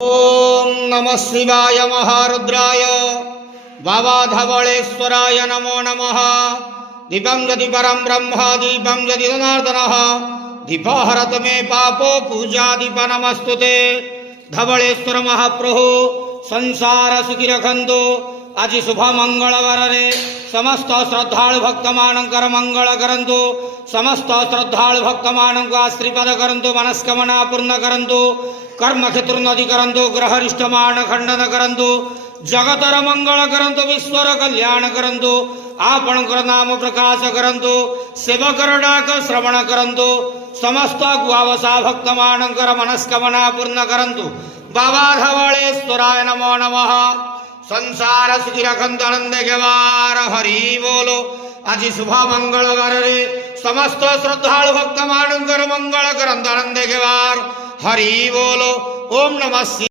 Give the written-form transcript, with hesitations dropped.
ओम नमः शिवाय महारुद्राय बाबा धवलेश्वराय नमो नमः। दीपं यदि परं ब्रह्म दीपं यदि जनार्दनः दीपहरत मे पापो पूजा दीप नमस्तुते। धवलेश्वर महाप्रभु संसार सुखी रखंतु। आज शुभ मंगलवार रे समस्त श्रद्धालु भक्त मानकर मंगल करंतु। समस्त श्रद्धालु भक्त मानक आशीर्वाद करंतु। मनस्कामना पूर्ण करंतु। कर्म क्षेत्रोन्नति करंतु। ग्रहरिष्ट मान खंडन करंतु। जगतर मंगल करंतु। विश्वर कल्याण करंतु। आपणकर नाम प्रकाश करंतु। सेवकर डाक श्रवण करंतु। समस्त गुआवसा भक्त मानकर मनस्कामना पूर्ण करंतु। बाबा धवलेश्वराय नमो नमः। संसार सुखी रखंतु आनंद गेवार हरि बोलो। आज शुभ मंगलवार रे समस्त श्रद्धालु भक्त मानकर मंगल करंतु आनंद गेवार हरि बोलो। ओम नमः।